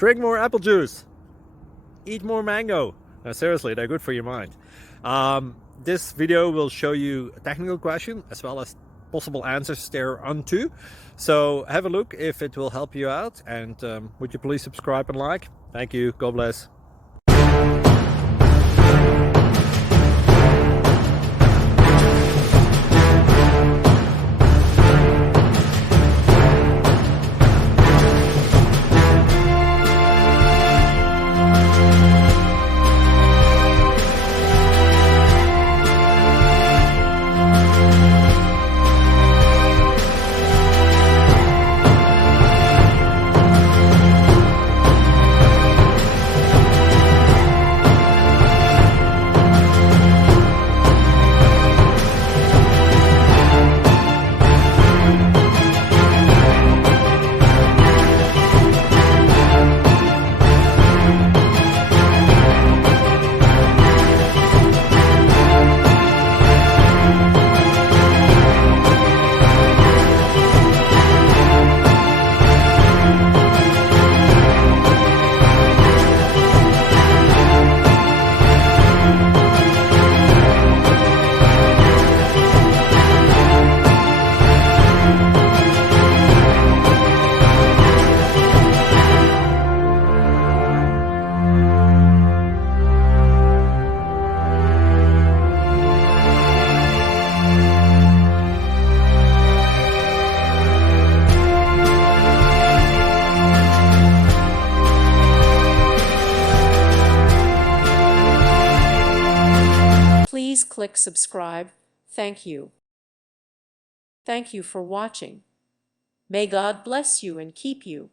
Drink more apple juice. Eat more mango. No, seriously, they're good for your mind. This video will show you a technical question as well as possible answers thereunto. So have a look if it will help you out, and would you please subscribe and like? Thank you. God bless. Please click subscribe. Thank you. Thank you for watching. May God bless you and keep you.